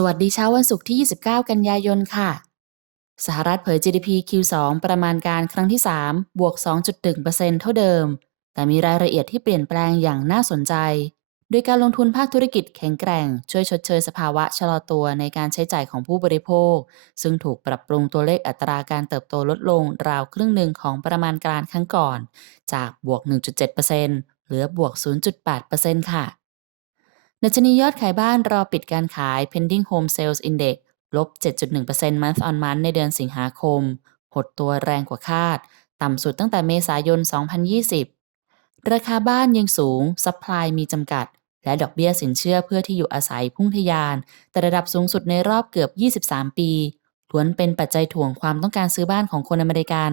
สวัสดีเช้าวันศุกร์ที่ 29 กันยายนค่ะ สหรัฐเผย GDP Q2 ประมาณการครั้งที่ 3 บวก 2.1%เท่าเดิม แต่มีรายละเอียดที่เปลี่ยนแปลงอย่างน่าสนใจ โดยการลงทุนภาคธุรกิจแข็งแกร่ง ช่วยชดเชยสภาวะชะลอตัวในการใช้จ่ายของผู้บริโภค ซึ่งถูกปรับปรุงตัวเลขอัตราการเติบโตลดลงราวครึ่งหนึ่งของประมาณการครั้งก่อน จากบวก 1.7%เหลือบวก 0.8%ค่ะ ดัชนียอดขายบ้านรอปิดการขาย pending home sales index ลบ 7.1% month on month ในเดือนสิงหาคม หดตัวแรงกว่าคาด ต่ำสุดตั้งแต่เมษายน 2020 ราคาบ้านยังสูง ซัพพลายมีจำกัด และดอกเบี้ยสินเชื่อเพื่อที่อยู่อาศัยพุ่งทะยาน แต่ระดับสูงสุดในรอบเกือบ 23 ปีล้วนเป็นปัจจัยถ่วงความต้องการซื้อบ้านของคนอเมริกัน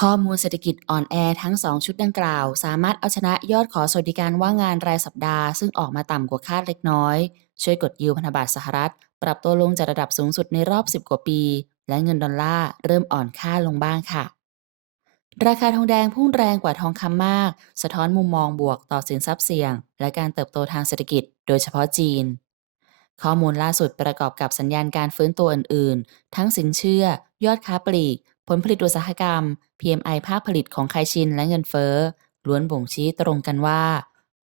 ข้อมูลเศรษฐกิจอ่อนแอทั้ง 2 ชุดดังกล่าว สามารถเอาชนะยอดขอสวัสดิการว่างงานรายสัปดาห์ซึ่งออกมาต่ำกว่าคาดเล็กน้อย ช่วยกดยิวพันธบัตรสหรัฐ ปรับตัวลงจากระดับสูงสุดในรอบ 10 กว่าปี และเงินดอลลาร์เริ่มอ่อนค่าลงบ้างค่ะ ราคาทองแดงพุ่งแรงกว่าทองคำมาก สะท้อนมุมมองบวกต่อสินทรัพย์เสี่ยง และการเติบโตทางเศรษฐกิจ โดยเฉพาะจีน ข้อมูลล่าสุดประกอบกับสัญญาณการฟื้นตัวอื่น ๆ ทั้งสินเชื่อ ยอดค้าปลีก ลผลิตอุตสาหกรรม PMI ภาคผลิตของไคชินและเงินเฟ้อ ล้วนบ่งชี้ตรงกันว่า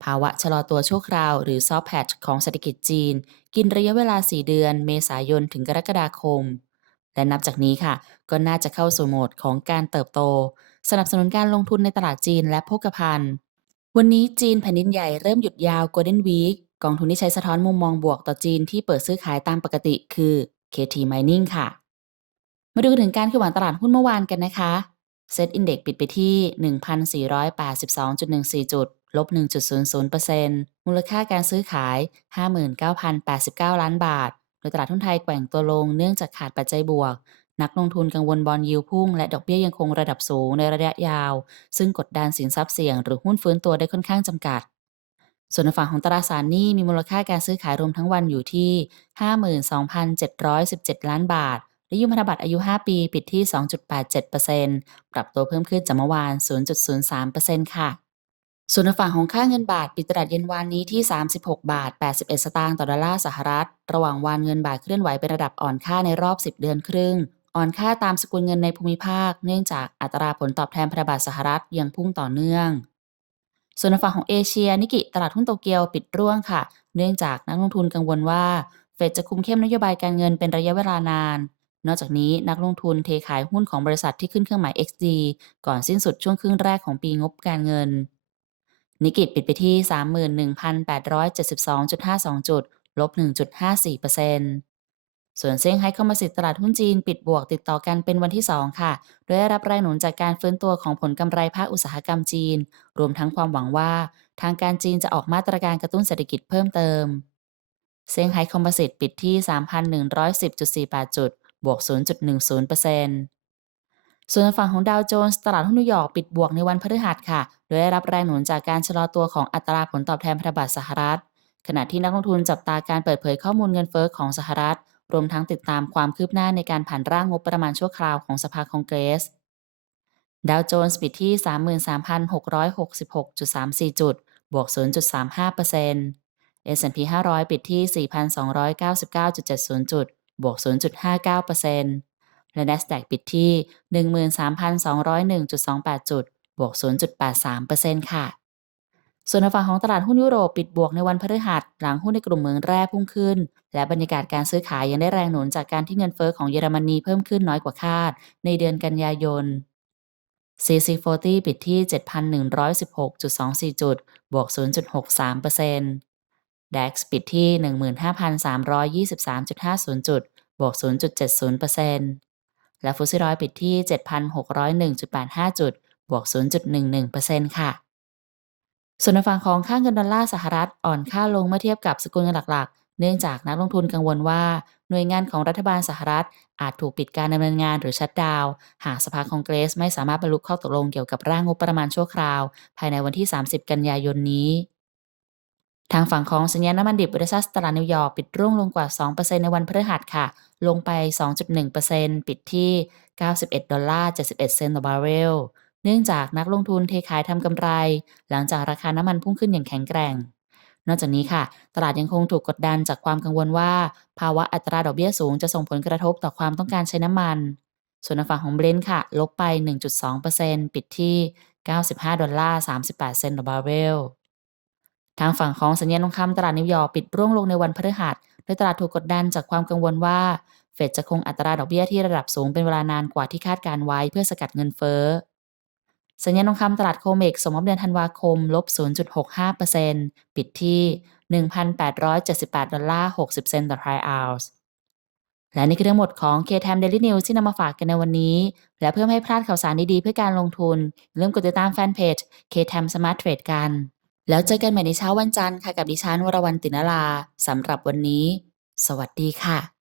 ภาวะชะลอตัวชั่วคราวหรือ soft patch ของเศรษฐกิจจีน กินระยะเวลา 4 เดือน เมษายนถึงกรกฎาคม และนับจากนี้ค่ะ ก็น่าจะเข้าสู่โหมดของการเติบโต สนับสนุนการลงทุนในตลาดจีนและโภคภัณฑ์ วันนี้จีนแผ่นดินใหญ่เริ่มหยุดยาว Golden Week กองทุนที่ใช้สะท้อนมุมมองบวกต่อจีนที่เปิดซื้อขายตามปกติคือ KT Mining ค่ะ มาดูถึงการขึ้นหวตลาดหุ้นเมื่อวานกันนะคะเซ็ตอินเด็กปิดไปที่ 1,482.14 จุด ลบ 1.00%มูลค่าการซื้อขาย 59,089 ล้านบาท โดยตลาดหุ้นไทยแกว่งตัวลงเนื่องจากขาดปัจจัยบวก นักลงทุนกังวลบอลยิวพุ่ง และดอกเบี้ยยังคงระดับสูงในระยะยาว ซึ่งกดดันสินทรัพย์เสี่ยงหรือหุ้นฟื้นตัวได้ค่อนข้างจำกัดส่วนในฝั่งของตราสารหนี้มีมูลค่าการซื้อขายรวมทั้งวันอยู่ที่ 52,717 ล้านบาท และยุพันธบัตรอายุ 5 ปี ปิดที่ 2.87%ปรับตัวเพิ่มขึ้นจากเมื่อวาน 0.03%ค่ะ ส่วนฝั่งของค่าเงินบาท ปิดตลาดเย็นวานนี้ที่ 36 บาท 81 สตางค์ต่อดอลลาร์สหรัฐ ระหว่างวานเงินบาทเคลื่อนไหวเป็นระดับอ่อนค่าในรอบ 10 เดือนครึ่ง อ่อนค่าตามสกุลเงินในภูมิภาค เนื่องจากอัตราผลตอบแทนพันธบัตรสหรัฐยังพุ่งต่อเนื่องส่วนในฝั่งของเอเชีย นิกิตลาดหุ้นโตเกียวปิดร่วงค่ะ เนื่องจากนักลงทุนกังวลว่า เฟดจะคุมเข้มนโยบายการเงินเป็นระยะเวลานาน นอกจากนี้นักลงทุนเทขายหุ้นของบริษัทที่ขึ้นเครื่องหมาย XD ก่อนสิ้นสุดช่วงครึ่งแรกของปีงบการเงิน นิกิตปิดไปที่ 31,872.52 จุด ลบ 1.54%ส่วนเซี่ยงไฮ้คอมโพสิตตลาดหุ้นจีนปิดบวกติดต่อกันเป็นวันที่ 2 ค่ะ โดยได้รับแรงหนุนจากการฟื้นตัวของผลกำไรภาคอุตสาหกรรมจีน รวมทั้งความหวังว่า ทางการจีนจะออกมาตรการกระตุ้นเศรษฐกิจเพิ่มเติม เซี่ยงไฮ้คอมโพสิตปิดที่ 3,110.48 จุด บวก 0.10%ส่วนฝั่งของดาวโจนส์ตลาดหุ้นนิวยอร์กปิดบวกในวันพฤหัสค่ะ โดยได้รับแรงหนุนจากการชะลอตัวของอัตราผลตอบแทนพันธบัตรสหรัฐ ขณะที่นักลงทุนจับตาการเปิดเผยข้อมูลเงินเฟ้อของสหรัฐ รวมทั้งติดตามความคืบหน้าในการผ่านร่างงบประมาณชั่วคราวของสภาคองเกรสดาวโจนส์ปิดที่ 33,666.34 จุด บวก 0.35% S&P 500 ปิดที่ 4,299.70 จุด บวก 0.59%และ NASDAQ ปิดที่ 13,201.28 จุด บวก 0.83%ค่ะ ส่วนในฝั่งของตลาดหุ้นยุโรปปิดบวกในวันพฤหัส หลังหุ้นในกลุ่มเมืองแร่พุ่งขึ้น และบรรยากาศการซื้อขายยังได้แรงหนุนจากการที่เงินเฟอ้อของเยอรมนีเพิ่มขึ้นน้อยกว่าคาด ในเดือนกันยายน CC40 ปิดที่ 7,116.24 จุด บวก 0.63% DAX ปิดที่ 15,323.50 จุด บวก 0.70%และฟุตซี่ร้อยปิดที่ 7,601.85 จุด บวก 0.11%ค่ะ ส่วนในฝั่งของค่าเงินดอลลาร์สหรัฐอ่อนค่าลงเมื่อเทียบกับสกุลเงินหลักๆ เนื่องจากนักลงทุนกังวลว่า หน่วยงานของรัฐบาลสหรัฐ อาจถูกปิดการดำเนินงานหรือชัดดาว หากสภาคองเกรสไม่สามารถบรรลุข้อตกลงเกี่ยวกับร่างงบประมาณชั่วคราว ภายในวันที่ 30 กันยายนนี้ ทางฝั่งของสัญญาณน้ำมันดิบเวซัสตลาดนิวยอร์กปิดร่วงลงกว่า 2%ในวันพฤหัสค่ะ ลงไป 2.1%ปิดที่ 91 ดอลลาร์ 71 เซนต์ต่อบาร์เรล เนื่องจากนักลงทุนเทขายทำกำไร หลังจากราคาน้ำมันพุ่งขึ้นอย่างแข็งแกร่ง นอกจากนี้ค่ะ ตลาดยังคงถูกกดดันจากความกังวลว่า ภาวะอัตราดอกเบี้ยสูงจะส่งผลกระทบต่อความต้องการใช้น้ำมัน ส่วนฝั่งของเบรนท์ค่ะ ลบไป 1.2%ปิดที่ 95 ดอลลาร์ 38 เซนต์ต่อบาร์เรล ทางฝั่งของสัญญาณทองคำตลาดนิวยอร์กปิดร่วงลงในวันพฤหัสโดยตลาดถูกกดดันจากความกังวลว่า เฟดจะคงอัตราดอกเบี้ยที่ระดับสูงเป็นเวลานานกว่าที่คาดการไว้เพื่อสกัดเงินเฟ้อ สัญญาณทองคำตลาดโคเมกส่งมอบเดือนธันวาคมลบ 0.65%ปิดที่ 1,878 ดอลลาร์ 60 เซนต์ต่อทรายออนซ์และนี่คือทั้งหมดของ KTM Daily News ที่นำมาฝากกันในวันนี้ และเพื่อไม่ให้พลาดข่าวสารดีๆเพื่อการลงทุนอย่าลืมกดติดตามแฟนเพจ KTM Smart Trade กัน แล้วเจอกันใหม่ในเช้าวันจันทร์ค่ะกับดิฉันวรวรรณตินลาสำหรับวันนี้ สวัสดีค่ะ